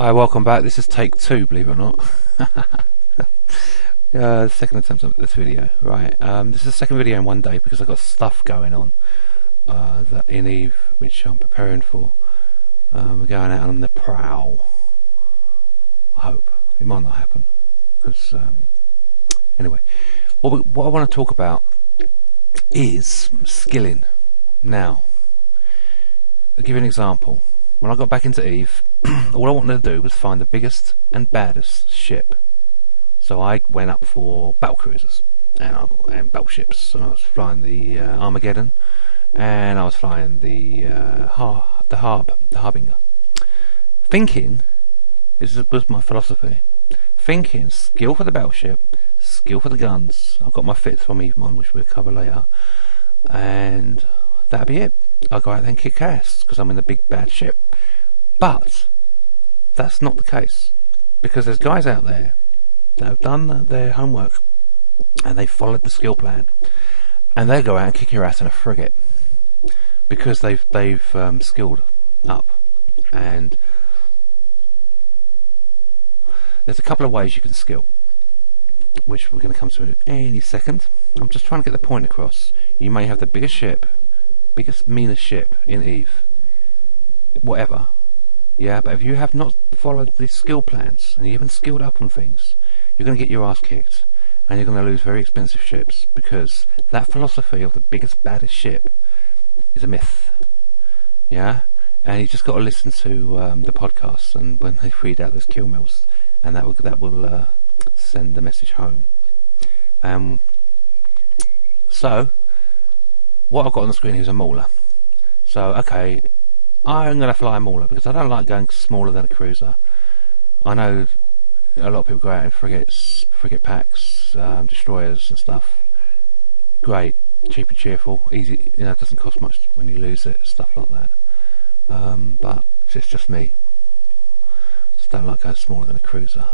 Hi, welcome back. This is take 2, believe it or not. Second attempt at this video. Right, this is the second video in one day because I've got stuff going on that in Eve, which I'm preparing for. We're going out on the prowl. I hope. It might not happen. Because, anyway. What I want to talk about is skilling. Now, I'll give you an example. When I got back into Eve, all I wanted to do was find the biggest and baddest ship. So I went up for battle cruisers and battleships, and I was flying the Armageddon, and I was flying the Harbinger. Thinking, this was my philosophy, thinking skill for the battleship, skill for the guns. I've got my fits from EveMon, which we'll cover later, and that'll be it. I'll go out there and kick ass because I'm in the big bad ship. But that's not the case, because there's guys out there that have done their homework and they followed the skill plan, and they go out and kick your ass in a frigate because they've skilled up. And there's a couple of ways you can skill, which we're going to come to in any second. I'm just trying to get the point across. You may have the biggest ship, biggest, meanest ship in Eve, whatever. Yeah, but if you have not followed the skill plans and you haven't skilled up on things, you're going to get your ass kicked, and you're going to lose very expensive ships, because that philosophy of the biggest, baddest ship is a myth. Yeah, and you just got to listen to the podcasts, and when they read out those kill mills, and that will send the message home. So what I've got on the screen here is a Mauler. So okay, I'm going to fly a Mauler because I don't like going smaller than a cruiser. I know a lot of people go out in frigates, frigate packs, destroyers and stuff. Great, cheap and cheerful, easy. You know, it doesn't cost much when you lose it, stuff like that. But it's just me. Just don't like going smaller than a cruiser.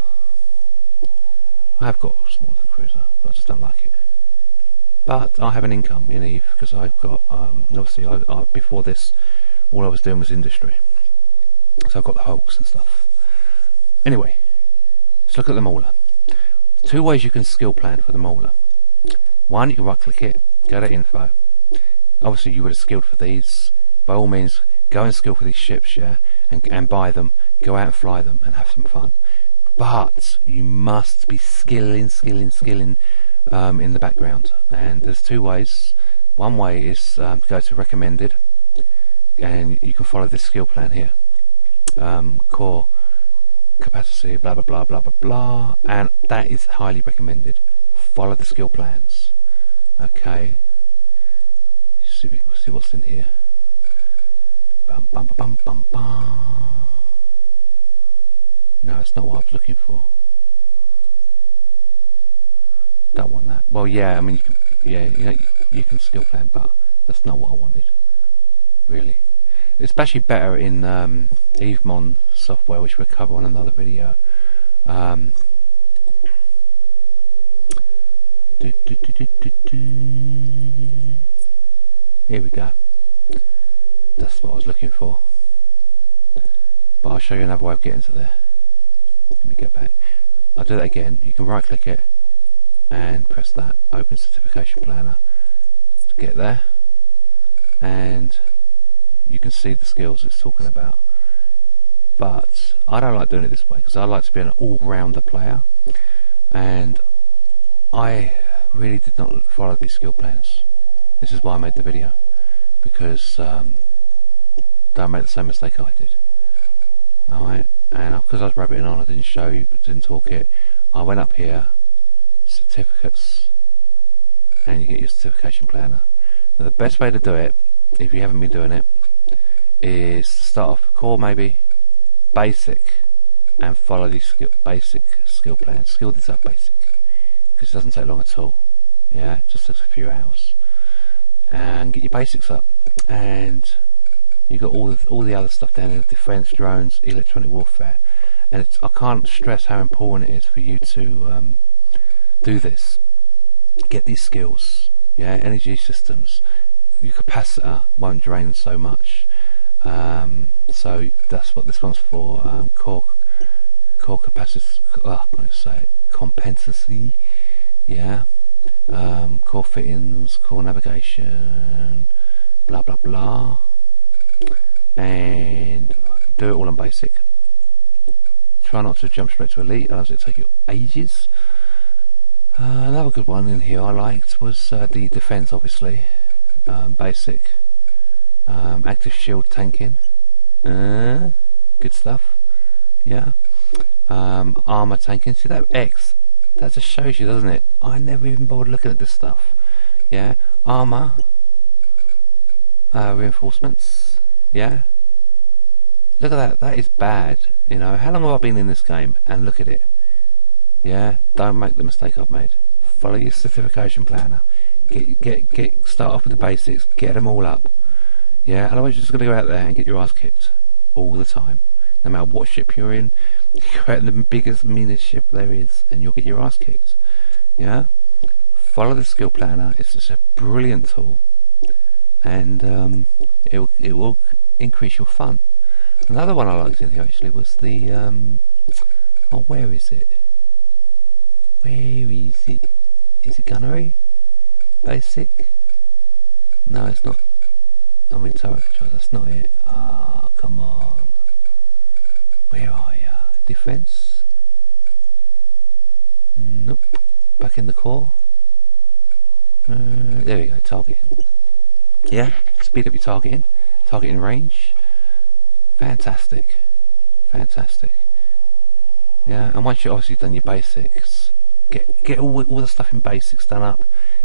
I have got smaller than a cruiser, but I just don't like it. But I have an income in Eve because I've got obviously I before this, all I was doing was industry, so I've got the hulks and stuff. Anyway, let's look at the Mauler. Two ways you can skill plan for the Mauler. One, you can right click it, go to info. Obviously you would have skilled for these. By all means, go and skill for these ships, yeah, and buy them, go out and fly them and have some fun. But you must be skilling in the background, and there's two ways. One way is to go to recommended, and you can follow this skill plan here. Core capacity, blah blah blah blah blah blah, and that is highly recommended. Follow the skill plans. Okay. See what's in here. Bum bum bum bum bum. No, it's not what I was looking for. Don't want that. Well, yeah, I mean, you can skill plan, but that's not what I wanted, really. It's actually better in EveMon software, which we'll cover on another video. Here we go. That's what I was looking for. But I'll show you another way of getting to there. Let me go back. I'll do that again. You can right click it and press that open certification planner to get there, and you can see the skills it's talking about. But I don't like doing it this way because I like to be an all-rounder player, and I really did not follow these skill plans. This is why I made the video, because don't make the same mistake I did. Alright, and because I was rabbiting on, I didn't show you, didn't talk it. I went up here, certificates, and you get your certification planner. Now the best way to do it, if you haven't been doing it, is to start off core, maybe basic, and follow these basic skill plans. Skill this up basic, because it doesn't take long at all. Yeah, it just takes a few hours, and get your basics up, and you got all the other stuff down in defense, drones, electronic warfare, and I can't stress how important it is for you to do this. Get these skills. Yeah, energy systems. Your capacitor won't drain so much. So that's what this one's for. Core core capacity, I'm going to say it, competency, yeah, core fittings, core navigation, blah blah blah, and do it all on basic. Try not to jump straight to elite, as it take you ages. Another good one in here I liked was the defense, obviously, basic, active shield tanking, good stuff, yeah. Armor tanking. See that X? That just shows you, doesn't it? I never even bothered looking at this stuff. Yeah, armor, reinforcements. Yeah, look at that. That is bad. You know, how long have I been in this game? And look at it. Yeah, don't make the mistake I've made. Follow your certification planner. Start off with the basics. Get them all up. Yeah, otherwise you're just going to go out there and get your ass kicked all the time. No matter what ship you're in, you go out in the biggest, meanest ship there is, and you'll get your ass kicked. Yeah, follow the skill planner. It's just a brilliant tool, and it will increase your fun. Another one I liked in here actually was the oh, where is it? Where is it? Is it gunnery? Basic? No, it's not. I mean, turret control. That's not it. Ah, come on. Where are ya? Defense? Nope. Back in the core. There we go. Targeting. Yeah. Speed up your targeting. Targeting range. Fantastic. Fantastic. Yeah. And once you've obviously done your basics, get all the stuff in basics done up.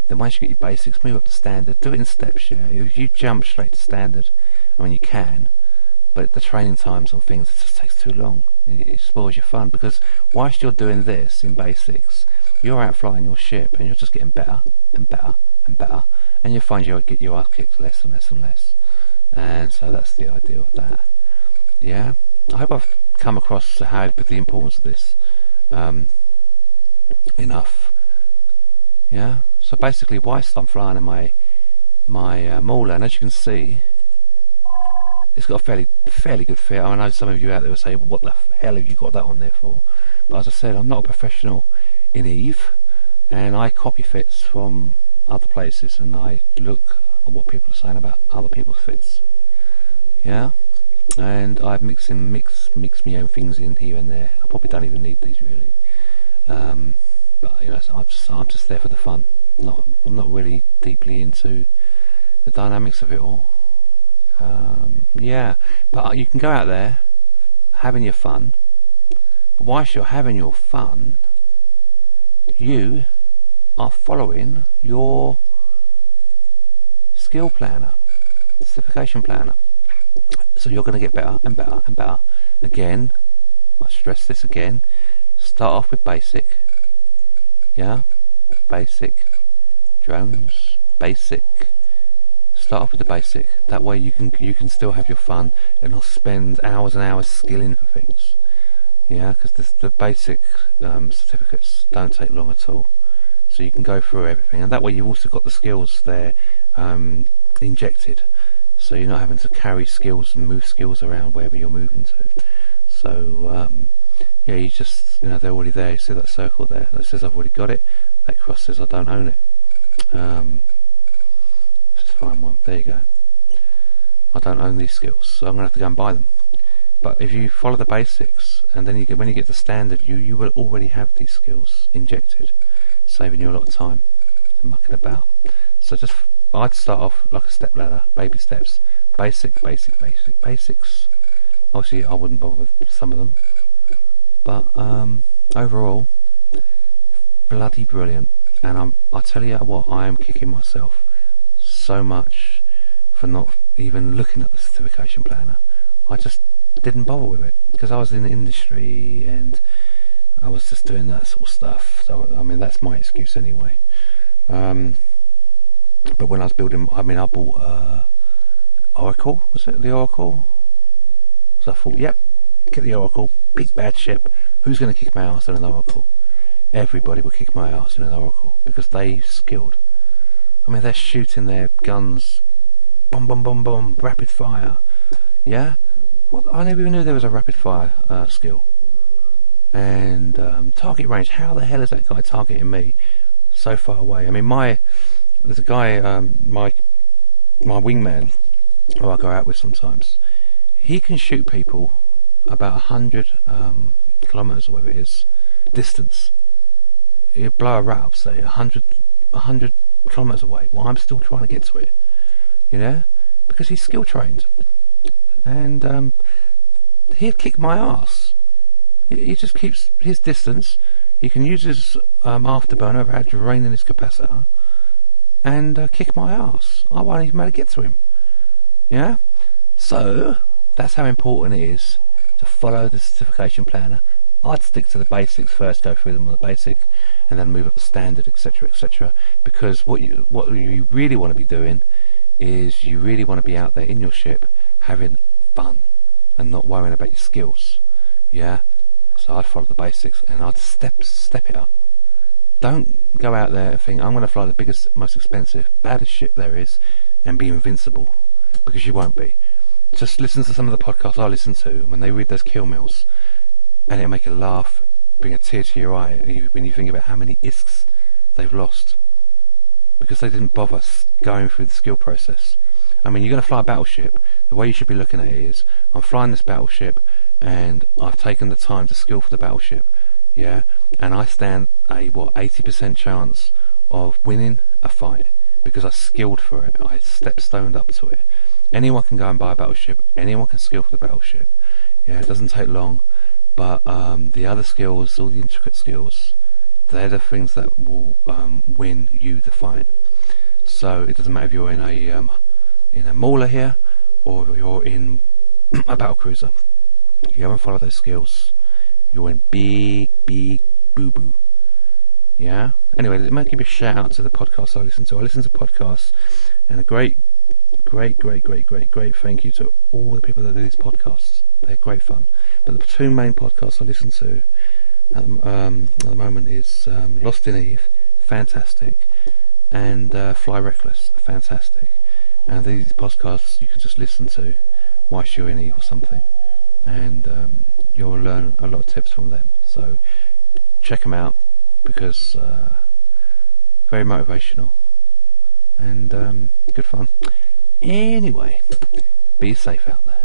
Then once you get your basics, move up to standard. Do it in steps. Yeah. If you jump straight to standard, I mean you can, but the training times on things, it just takes too long. It spoils your fun, because whilst you're doing this in basics, you're out flying your ship and you're just getting better and better and better, and you find you'll get your ass kicked less and less and less. And so that's the idea of that. Yeah, I hope I've come across how with the importance of this enough. Yeah, so basically whilst I'm flying in my Mauler, and as you can see, it's got a fairly good fit. I know some of you out there will say, well, what the hell have you got that on there for? But as I said, I'm not a professional in Eve, and I copy fits from other places, and I look at what people are saying about other people's fits. Yeah, and I mix my own things in here and there. I probably don't even need these really, but you know, so I'm just there for the fun. I'm not really deeply into the dynamics of it all. Yeah, but you can go out there having your fun, but whilst you're having your fun, you are following your skill planner, certification planner. So you're going to get better and better and better. Again, I stress this again, start off with basic. Yeah, basic drones, basic. Start off with the basic. That way you can still have your fun and not spend hours and hours skilling for things. Yeah, because the basic certificates don't take long at all. So you can go through everything, and that way you've also got the skills there injected. So you're not having to carry skills and move skills around wherever you're moving to. So yeah, you just, you know, they're already there. You see that circle there that says I've already got it. That cross says I don't own it. Just find one. There you go. I don't own these skills, so I'm going to have to go and buy them. But if you follow the basics, and then when you get to standard, you will already have these skills injected, saving you a lot of time and mucking about. So I'd start off like a step ladder, baby steps, basics. Obviously, I wouldn't bother with some of them, but overall, bloody brilliant. And I tell you what, I am kicking myself so much for not even looking at the certification planner. I just didn't bother with it because I was in the industry and I was just doing that sort of stuff. So I mean, that's my excuse anyway. But when I was building, I mean, I bought Oracle. Was it the Oracle? So I thought, yep, get the Oracle, big bad ship. Who's going to kick my ass in an Oracle? Everybody would kick my ass in an Oracle because they skilled. I mean, they're shooting their guns, boom, boom, boom, boom, rapid fire. Yeah, what? I never even knew there was a rapid fire skill. And target range, how the hell is that guy targeting me so far away? I mean, there's a guy, my wingman, who I go out with sometimes. He can shoot people about 100 kilometres or whatever it is distance. He'd blow a rat up, say 100 kilometres away. Well, I'm still trying to get to it, you know, because he's skill trained, and he'd kick my ass. He just keeps his distance. He can use his afterburner without draining his capacitor, and kick my ass. I won't even be able to get to him. Yeah? So, that's how important it is to follow the certification planner. I'd stick to the basics first, go through them on the basic, and then move up the standard, etc., etc. Because what you really want to be doing is you really want to be out there in your ship having fun and not worrying about your skills. Yeah? So I'd follow the basics and I'd step it up. Don't go out there and think I'm going to fly the biggest, most expensive, baddest ship there is and be invincible, because you won't be. Just listen to some of the podcasts I listen to when they read those kill mills, and it'll make you laugh, bring a tear to your eye when you think about how many isks they've lost because they didn't bother going through the skill process. I mean, you're going to fly a battleship. The way you should be looking at it is, I'm flying this battleship and I've taken the time to skill for the battleship, yeah, and I stand a 80% chance of winning a fight because I skilled for it. I step-stoned up to it. Anyone can go and buy a battleship. Anyone can skill for the battleship. Yeah, it doesn't take long. But the other skills, all the intricate skills, they're the things that will win you the fight. So it doesn't matter if you're in a mauler here or if you're in a battle cruiser. If you haven't followed those skills, you're in big boo-boo. Yeah? Anyway, let me give a shout out to the podcasts I listen to. I listen to podcasts, and a great thank you to all the people that do these podcasts. They're great fun. But the two main podcasts I listen to at the moment is Lost in Eve, fantastic, and Fly Reckless, fantastic. And these podcasts you can just listen to whilst you're in Eve or something, and you'll learn a lot of tips from them. So check them out because very motivational and good fun. Anyway, be safe out there.